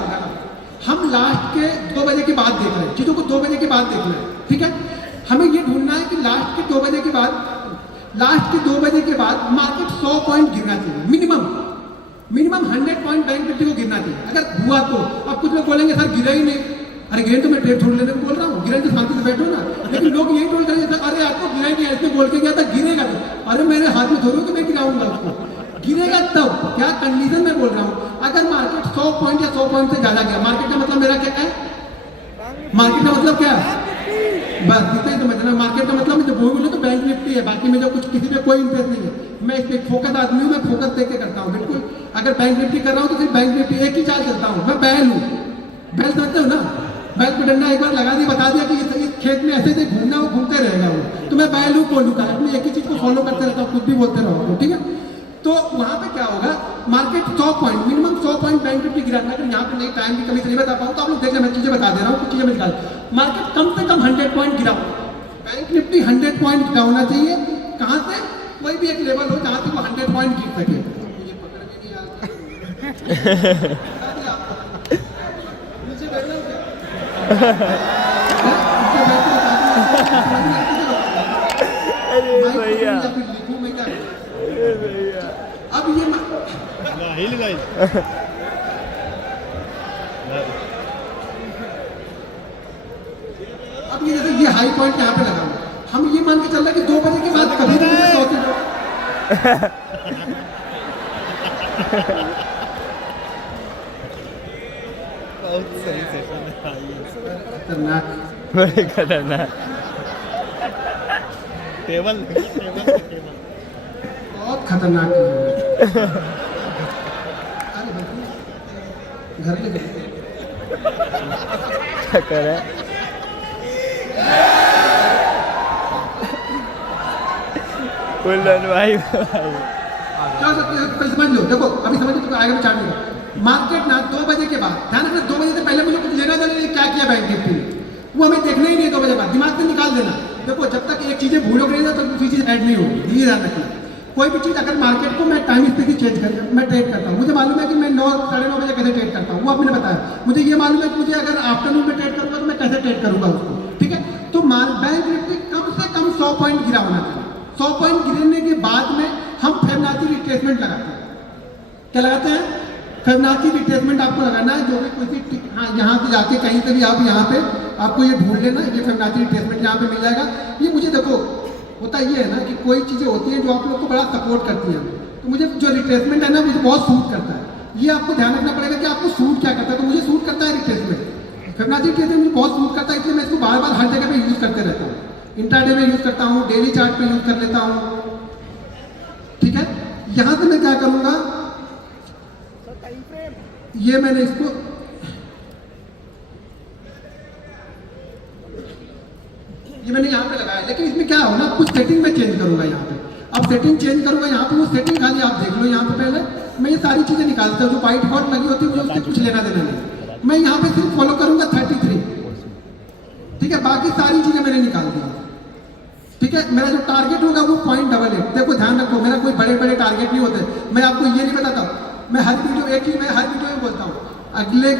होगा ना, हम लास्ट के 2 बजे के बाद देख रहे हैं, चीज़ों को 2 बजे के बाद देख रहे हैं, ठीक है। हमें ये ढूंढना है कि लास्ट के 2 बजे के बाद मार्केट 100 पॉइंट गिरना चाहिए, मिनिमम 100 पॉइंट बैंक निफ्टी को गिरना चाहिए। अगर हुआ तो अब कुछ लोग बोलेंगे सर गिरा ही नहीं, अरे गिरे तो मैं ट्रेड छोड़ लेने को बोल रहा हूँ, गिरे तो शांति से बैठो ना। लेकिन लोग यही बोल रहे हैं अरे आपको गिरा ही नहीं, ऐसे बोल के गया था गिरेगा तो, अरे मेरे हाथ में थोड़ी कि मैं गिराऊंगा उसको, गिरेगा तब। क्या कंडीशन में बोल रहा हूँ, अगर मार्केट 100 पॉइंट या 100 पॉइंट से ज्यादा गया, मार्केट का मतलब मेरा क्या है, मार्केट का मतलब क्या है, बस इतना ही समझना। मार्केट का मतलब जो बोलो तो बैंक निफ्टी है, बाकी में जो कुछ किसी पे कोई इंटरेस्ट नहीं है। मैं इस पर फोकस आदमी हूँ, मैं फोकस देके करता हूँ बिल्कुल। अगर बैंक निफ्टी कर रहा हूँ तो सिर्फ बैंक निफ्टी एक ही चाल करता हूँ। मैं बैल हूँ, बैल समझते हो ना, बैल को डंडा एक बार लगा दिया, बता दिया कि इस खेत में ऐसे घूमना, वो घूमते रहेगा वो, तो मैं बैल हूँ बोलूँ का, अपनी एक ही चीज को फॉलो करते रहता हूँ, कुछ भी बोलते रहो, ठीक है। तो वहां पे क्या होगा, market 100 point minimum 100 point bank Nifty गिरा। अगर यहाँ पे नहीं टाइम की कमी से नहीं बता पाऊँ तो आप लोग देख लें, मैं चीजें बता दे रहा हूँ, कुछ चीजें मैं निकाल। मार्केट कम से कम 100 पॉइंट गिरा, बैंक निफ्टी 100 पॉइंट गिरा होना चाहिए। कहाँ से, कोई भी एक लेवल हो जहाँ से वो 100 पॉइंट गिर सके। मुझे पकड़ में नहीं आता, नीचे बैठना हो क्या, लिखूं मैं क्या, अब ये हिल गई। अब ये जैसे ये हाई पॉइंट यहाँ पे लगा, हम ये मान के चल रहे हैं कि 2 बजे के बाद कभी भी बहुत सही सेशन है, खतरनाक, बड़े खतरनाक टेबल बहुत खतरनाक घर ले गए चक्कर है। भाई क्या सकते हैं, समझ लो, देखो अभी समझ लो, आगे में चालू है मार्केट ना 2 बजे के बाद, ध्यान रखना 2 बजे से पहले मुझे कुछ लेना देना नहीं, क्या किया बैंक निफ्टी ने वो हमें देखना ही नहीं। 2 बजे बाद दिमाग से निकाल देना। देखो जब तक एक चीजें भूलोगे नहीं ना तो दूसरी चीज ऐड नहीं होगी, ये ध्यान रखना। कोई भी चीज अगर मार्केट को मैं टाइम स्थिति चेंज कर, मैं ट्रेड करता हूँ, मुझे मालूम है कि मैं 9 साढ़े 9 बजे कैसे ट्रेड करता हूँ, वो आपने बताया। मुझे ये मालूम है कि मुझे अगर आफ्टरनून में ट्रेड करूंगा तो मैं कैसे ट्रेड करूंगा उसको, ठीक है। तो बैंक निफ्टी कम से कम 100 पॉइंट गिरा होना चाहिए। 100 पॉइंट गिरने के बाद में हम फिबोनाची रिट्रेसमेंट लगाते हैं। क्या लगाते हैं, फिबोनाची रिट्रेसमेंट आपको लगाना है। जो भी कोई हाँ यहाँ से जाके कहीं से भी आप यहाँ पे आपको ये ढूंढ लेना, ये फिबोनाची रिट्रेसमेंट यहाँ पे मिल जाएगा। ये मुझे देखो होता ये है ना कि कोई चीज़ें होती हैं जो आप लोग को बड़ा सपोर्ट करती हैं, तो मुझे जो रिट्रेसमेंट है ना मुझे बहुत सूट करता है। ये आपको ध्यान रखना पड़ेगा कि आपको सूट क्या करता है। तो मुझे सूट करता है रिट्रेसमेंट, फिबोनाची रिट्रेसमेंट मुझे बहुत सूट करता है, इसलिए मैं इसको बार बार हर जगह पे यूज़ करते रहता हूँ। इंट्राडे में यूज़ करता हूँ, डेली चार्ट पे यूज़ कर लेता हूँ, ठीक है। यहाँ से मैं क्या करूँगा, ये मैंने इसको मैंने यहाँ पे लगाया, लेकिन इसमें क्या हो ना कुछ सेटिंग में चेंज करूंगा यहाँ पे। अब सेटिंग चेंज करूंगा यहाँ पे, वो सेटिंग खाली आप देख लो यहाँ पे। पहले मैं ये सारी चीजें निकालता हूँ जो व्हाइट बॉट लगी होती है, मुझे उससे कुछ लेना देना नहीं। मैं यहाँ पे सिर्फ फॉलो करूंगा 33, ठीक है। बाकी सारी चीजें मैंने निकाल दी, ठीक है। मेरा जो टारगेट होगा वो 0.88। देखो ध्यान रखो, मेरा कोई बड़े बड़े टारगेट नहीं होते। मैं आपको ये नहीं बताता, मैं हर वीडियो एक चीज मैं हर वीडियो में बोलता हूँ, अगले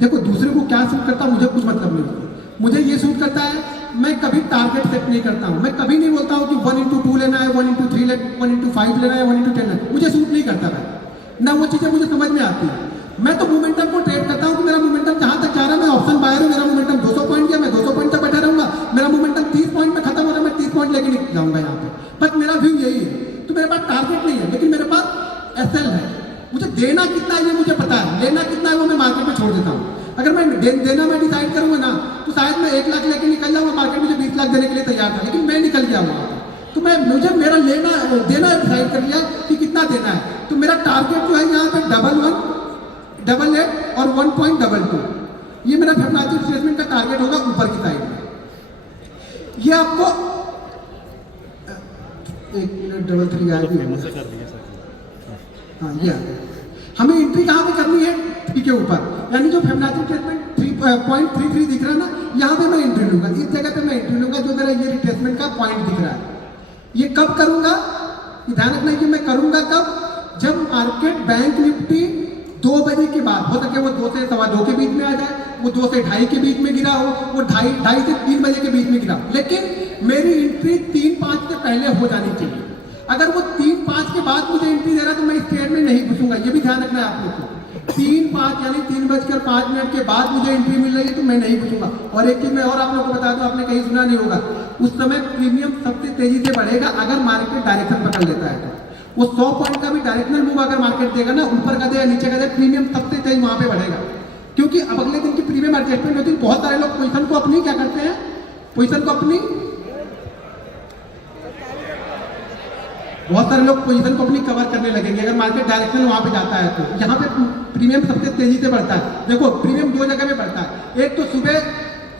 देखो दूसरे को क्या सूट करता है मुझे कुछ मतलब नहीं होता। मुझे ये सूट करता है, मैं कभी टारगेट सेट नहीं करता हूँ। मैं कभी नहीं बोलता हूँ कि 1x2 लेना है, 1x3 1x5 लेना है, 1x10 लेना है। मुझे सूट नहीं करता है ना, वो चीज़ें मुझे समझ में आती है। मैं तो मोमेंटम को ट्रेड करता हूँ कि मेरा मोमेंटम जहाँ तक जा रहा है, मैं ऑप्शन बायर हूँ, मेरा मोमेंटम 200 पॉइंट गया, मैं 200 पॉइंट तक बैठा रहूँगा। मेरा मोमेंटम 30 पॉइंट में खत्म हो रहा है, मैं 30 पॉइंट लेके निकल जाऊँगा यहाँ पे। बट मेरा व्यू यही है। तो मेरे पास टारगेट नहीं है, लेकिन मेरे पास SL है। मुझे देना कितना है ये मुझे पता है, लेना कितना है वो मैं मार्केट में छोड़ देता हूँ। अगर मैं देना मैं डिसाइड करूंगा ना तो शायद मैं 1 लाख लेके निकल जाऊंगा, मार्केट मुझे 20 लाख देने के लिए तैयार था, लेकिन मैं निकल गया वहाँ पे। तो मुझे मेरा देना डिसाइड कर लिया कि कितना देना है। तो मेरा टारगेट जो है यहाँ पे 11, 88 और 1.22, ये मेरा फिबोनाची रिट्रेसमेंट का टारगेट होगा ऊपर की साइड में। ये आपको 1 मिनट 33 आ गई, हाँ ये हमें एंट्री कहाँ पे करनी है, 3 के ऊपर, यानी जो फिबोनाची रिट्रेसमेंट 3.33 दिख रहा है ना, यहाँ पे मैं एंट्री लूंगा। इस जगह पे मैं एंट्री लूंगा जो मेरा ये रिट्रेसमेंट का पॉइंट दिख रहा है। ये कब करूंगा, ध्यान रखना है कि मैं करूंगा कब, जब मार्केट बैंक निफ्टी 2 बजे के बाद हो सके वो 2 से 2:15 के बीच में आ जाए, वो 2 से 2:30 के बीच में गिरा हो, वो 2:30 से 3 बजे के बीच में गिरा, लेकिन मेरी एंट्री 3-5 से पहले हो जानी चाहिए। अगर वो 3-5 के बाद मुझे एंट्री दे रहा है तो मैं इस ट्रेड में नहीं घुसूंगा, ये भी ध्यान रखना है आप लोग को। 3-5 यानी 3:05 के बाद मुझे एंट्री मिल रही है तो मैं नहीं घुसूंगा। और एक चीज मैं और आप लोगों को बता दूं, आपने कहीं सुना नहीं होगा, उस समय प्रीमियम सबसे तेजी से बढ़ेगा अगर मार्केट डायरेक्शन पकड़ लेता है तो। वो 100 पॉइंट का भी डायरेक्शनल मूव अगर मार्केट देगा ना, ऊपर का दे या नीचे का दे, प्रीमियम सबसे तेज वहां पे बढ़ेगा। क्योंकि अब अगले दिन की प्रीमियम एडजस्टमेंट होती है, बहुत सारे लोग पोजीशन को अपनी क्या करते हैं, पोजीशन को अपनी बहुत सारे लोग पोजीशन को अपनी कवर करने लगेंगे अगर मार्केट डायरेक्शनल वहां पे जाता है तो। यहाँ पे प्रीमियम सबसे तेजी से बढ़ता है। देखो प्रीमियम 2 जगह पे बढ़ता है, एक तो सुबह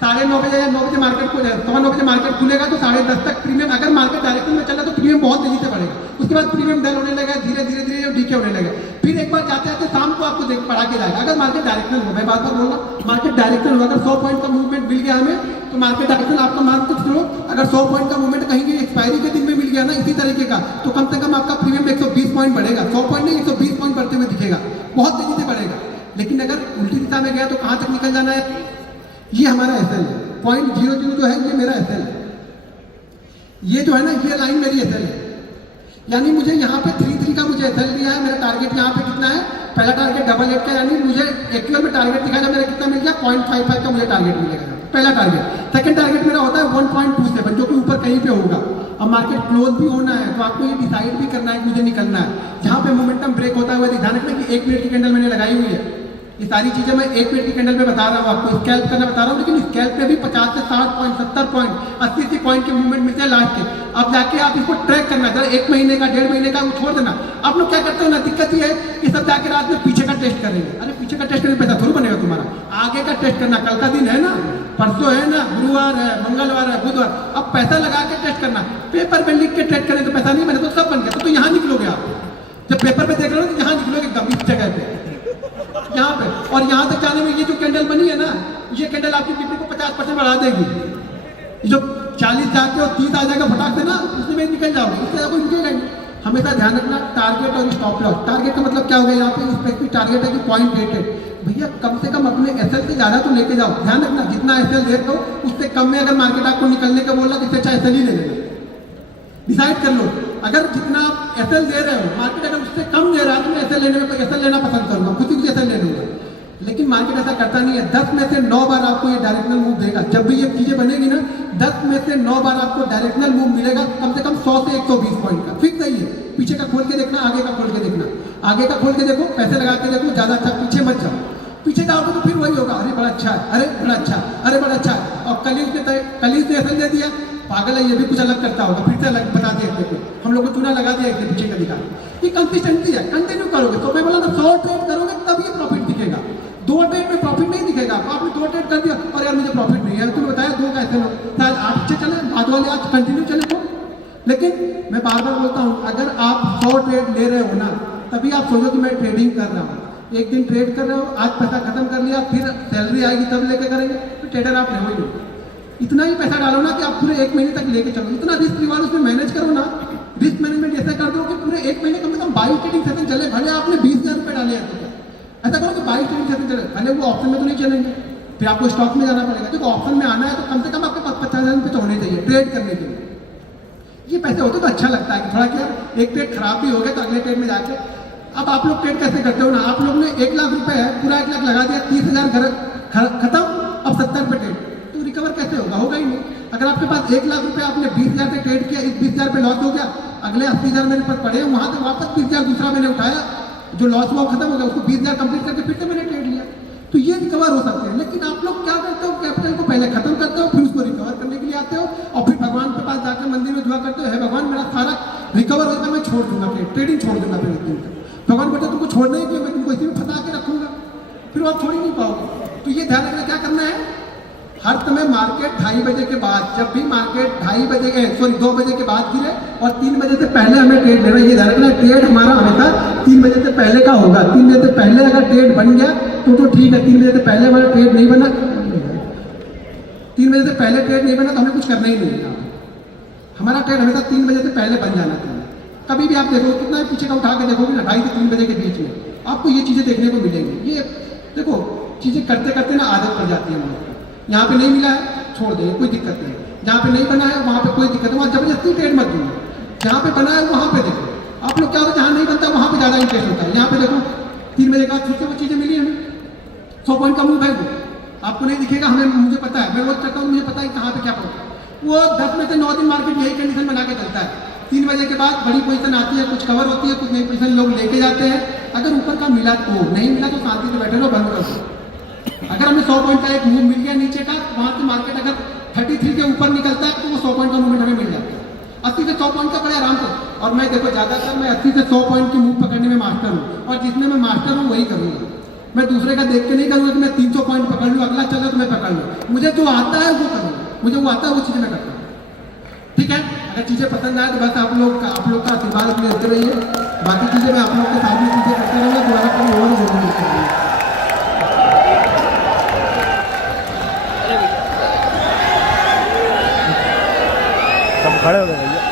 9:30 बजे या 9 बजे मार्केट को 9:15 बजे मार्केट खुलेगा तो 10:30 तक प्रीमियम, अगर मार्केट डायरेक्शन में चला तो प्रीमियम बहुत तेजी से बढ़ेगा। उसके बाद प्रीमियम डल होने लगेगा, धीरे धीरे डीके होने लगेगा, फिर एक बार जाते जाते शाम को आपको बढ़ा के जाएगा अगर मार्केट डायरेक्शनल हो। मैं बात बोल रहा हूँ मार्केट डायरेक्शनल हो, अगर 100 पॉइंट का मूवमेंट मिल गया हमें तो मार्केट डायरेक्शन आपका मान के चलो, अगर 100 पॉइंट का मूवमेंट कहीं की एक्सपायरी के दिन में मिल गया ना इसी तरीके का, तो कम से कम आपका प्रीमियम 120 पॉइंट बढ़ेगा। 100 पॉइंट नहीं 120 पॉइंट बढ़ते हुए दिखेगा, बहुत तेजी से बढ़ेगा। लेकिन अगर उल्टी दिशा में गया तो कहां तक निकल जाना है, ये हमारा एसएल है, 0.00 जो है ये मेरा एसएल है, ये जो है ना ये लाइन मेरी एसएल है। यानी मुझे यहाँ पे 3-3 का मुझे एसएल दिया है, मेरा टारगेट यहाँ पे कितना है, पहला टारगेट 88 का, यानी मुझे एक्चुअल में टारगेट दिखाया मेरा कितना मिल गया 0.55 का मुझे टारगेट मिलेगा पहला टारगेट। सेकंड टारगेट मेरा होता है 1.27 जो कि ऊपर कहीं पे होगा। अब मार्केट क्लोज भी होना है तो आपको ये डिसाइड भी करना है कि मुझे निकलना है। जहाँ पे मोमेंटम ब्रेक होता हुआ ध्यान रखना कि 1 मिनट की कैंडल मैंने लगाई हुई है, ये सारी चीजें मैं 1 मिनट की कैंडल पे बता रहा हूँ आपको, स्कैल्प करना बता रहा हूँ, लेकिन स्कैल्प पे भी 50 से 60 पॉइंट 70 पॉइंट 80 पॉइंट के मूवमेंट मिलते हैं लास्ट के। अब जाके आप इसको ट्रैक करना, जरा 1 महीने का 1.5 महीने का वो छोड़ देना। आप लोग क्या करते हो ना, दिक्कत ये है कि सब जाके रात में पीछे का टेस्ट करेंगे। अरे पीछे का टेस्ट करने पैसा थोड़ा बनेगा तुम्हारा, आगे का टेस्ट करना, कल का दिन है ना, परसों है ना, गुरुवार है, मंगलवार है, बुधवार, अब पैसा लगा के टेस्ट करना। पेपर पे लिख के ट्रेड करें तो पैसा नहीं बने तो सब बन गया, तो यहाँ निकलोगे आप। जब पेपर पे देख रहे हो तो यहाँ निकलोगे एकदम इस जगह पे, यहाँ पे। और यहाँ तक जाने में ये जो कैंडल बनी है ना, ये कैंडल आपकी बिक्री को 50% बढ़ा देगी। जो 40 जाके और 30 आ जाएगा फटाक से ना, उसमें में निकल जाओगे, इससे ज्यादा कोई निकलेगा नहीं। हमेशा ध्यान रखना टारगेट और स्टॉप लॉस। टारगेट का मतलब क्या हो गया, यहाँ पे स्पेसिफिक टारगेट है कि 0.88, भैया कम से कम अपने एसएल से ज्यादा तो लेके जाओ। ध्यान रखना जितना एसएल दे दो उससे कम में अगर मार्केट आपको निकलने का बोला तो इससे अच्छा एसएल ही ले लेना। डिसाइड कर लो, अगर जितना आप एसएल दे रहे हो मार्केट अगर उससे कम दे रहा है तो मैं एसएल लेने में एसएल लेना पसंद करूंगा, खुद ही एसएल ले लूंगा। लेकिन मार्केट ऐसा करता नहीं है, 10 में से 9 बार आपको ये डायरेक्शनल मूव देगा। जब भी ये चीजें बनेगी ना, 10 में से 9 बार आपको डायरेक्शनल मूव मिलेगा, कम से कम 100 से 120 पॉइंट का। फिक्स है ये, पीछे का खोल के देखना, आगे का खोल के देखना, आगे का खोल के देखो, पैसे लगा के देखो, ज्यादा अच्छा पीछे मत जाओ। पीछे जाओगे तो फिर वही होगा, अरे बड़ा अच्छा है, अरे बड़ा अच्छा, अरे बड़ा अच्छा है। और कल ही से एसएल दे दिया, पागल है, ये भी कुछ अलग करता होगा, फिर से अलग बता दिया देखो, हम लोग को चूना लगा दिया एक पीछे का दिखा। ये कंसिस्टेंसी है, कंटिन्यू करोगे तो मैं बोला ना 100 ट्रेड करोगे तब ये प्रॉफिट दिखेगा। 2 ट्रेड में प्रॉफिट नहीं दिखेगा। आपने 2 ट्रेड कर दिया और यार मुझे प्रॉफिट नहीं है, तुमने बताया 2 कैसे लो, शायद आप अच्छे चले, बाद वाले आज कंटिन्यू चले तो। लेकिन मैं बार बार बोलता हूँ, अगर आप 100 ट्रेड ले रहे हो ना, तभी आप सोचो कि मैं ट्रेडिंग कर रहा हूँ। एक दिन ट्रेड कर रहे हो, आज पैसा खत्म कर लिया, फिर सैलरी आएगी तब लेके करेंगे, तो ट्रेडर आप रहो ही नहीं। इतना ही पैसा डालो ना कि आप पूरे 1 महीने तक लेके चलो, इतना रिस्क रिवार्ड उसमें मैनेज करो ना। रिस्क मैनेजमेंट ऐसा कर दो कि पूरे 1 महीने कम से कम 22 ट्रेडिंग सेशन चले, भले आपने 20,000 रुपये डाले हैं तो ऐसा करो कि 22 ट्रेडिंग सेशन चले, भले वो ऑप्शन में तो नहीं चलेंगे, फिर आपको स्टॉक में जाना पड़ेगा। देखो ऑप्शन में आना है तो कम से कम आपके पास 50,000 रुपये तो होने चाहिए ट्रेड करने के लिए। ये पैसे होते तो अच्छा लगता है कि थोड़ा क्या, एक ट्रेड खराब भी हो गया तो अगले ट्रेड में जाके। अब आप लोग ट्रेड कैसे करते हो ना, आप लोग ने 1 लाख रुपए है, पूरा 1 लाख लगा दिया, 30,000 खत्म, अब 70 पे ट्रेड, तो रिकवर कैसे होगा, होगा ही नहीं। अगर आपके पास 1 लाख रुपए आपने 20,000 से ट्रेड किया, इस 20,000 पे लॉस हो गया, अगले 80,000 मेरे पास पड़े, वहां से वापस 20,000 दूसरा मैंने उठाया, जो लॉस हुआ खत्म हो गया, उसको 20,000 कंप्लीट करके फिर से मैंने ट्रेड लिया, तो ये रिकवर हो सकते हैं। लेकिन आप लोग क्या करते हो, कैपिटल को पहले खत्म करते हो, फिर उसको रिकवर करने के लिए आते हो, और फिर भगवान के पास जाकर मंदिर में दुआ करते हो, हे भगवान मेरा सारा रिकवर होकर मैं छोड़ दूंगा, ट्रेडिंग छोड़ दूंगा। फिर एक दिन तक भगवान बोलते तुमको छोड़ना ही क्यों, मैं तुमको इसी में फंसा के रखूंगा, फिर आप छोड़ ही नहीं पाओगे। तो ये ध्यान रखना, क्या करना है, हर समय मार्केट 2:30 बजे के बाद, जब भी मार्केट 2 बजे के बाद गिरे और 3 बजे से पहले हमें ट्रेड लेना। ये ध्यान रखना, ट्रेड हमारा हमेशा 3 बजे से पहले का होगा। 3 बजे से पहले अगर ट्रेड बन गया तो ठीक है, 3 बजे से पहले हमारा ट्रेड नहीं बना, 3 बजे से पहले ट्रेड नहीं बना तो हमें कुछ करना ही नहीं है। हमारा ट्रेड हमेशा 3 बजे से पहले बन जाना चाहिए। कभी भी आप देखो, कितना पीछे का उठा के देखोगे ना, 2:30 से 3 बजे के बीच में आपको ये चीज़ें देखने को मिलेंगी। ये देखो चीज़ें करते करते ना आदत पड़ जाती है हम लोग को। यहाँ पे नहीं मिला है छोड़ देंगे, कोई दिक्कत नहीं। जहाँ पे नहीं बना है वहाँ पे कोई दिक्कत है, वहाँ जबरदस्ती ट्रेड मत दूंगा। जहाँ पे बना है वहाँ पे देखो। आप लोग क्या होता है जहाँ नहीं बनता वहाँ पे ज़्यादा इंटरेस्ट होता है। यहाँ पे देखो 3 बजे के बाद फिर से वो चीज़ें मिली हमें। 100 पॉइंट का मूव है वो, आपको नहीं दिखेगा, हमें मुझे पता है, मैं रोज करता हूँ, मुझे पता है कहाँ पे क्या पड़ता है। वो 10 में से 9 दिन मार्केट यही कंडीशन बना के चलता है। 3 बजे के बाद बड़ी पोजीशन आती है, कुछ कवर होती है, कुछ नई पोजीशन लोग लेके जाते हैं। अगर ऊपर का मिला तो, नहीं मिला तो शांति से बैठे रहो, बंद करो। अगर हमें 100 पॉइंट का एक मूव मिल गया नीचे का, वहां से मार्केट अगर 33 के ऊपर निकलता है तो वो 100 पॉइंट का मूवमेंट हमें मिल जाता है। 80 से 100 पॉइंट का बड़े आराम से। और मैं देखो ज्यादातर मैं 80 से 100 पॉइंट की मूव पकड़ने में मास्टर हूँ, और जिसमें मैं मास्टर हूँ वही करूँगा। मैं दूसरे का देख के नहीं करूँगा कि मैं 300 पॉइंट पकड़ लूँ, अगला चलो तो मैं पकड़ लूँ। मुझे जो आता है वो करूँगा, मुझे वो आता है वो चीज़ें मैं करता हूँ। ठीक है, अगर चीज़ें पसंद आए तो बस आप लोग का आशीर्वाद अपने देते रहिए। बाकी चीज़ें मैं आप लोग के साथ में चीज़ें करते रहूँगा, दोबारा कभी और जरूर मिलते रहेंगे। सब खड़े हो गए भैया।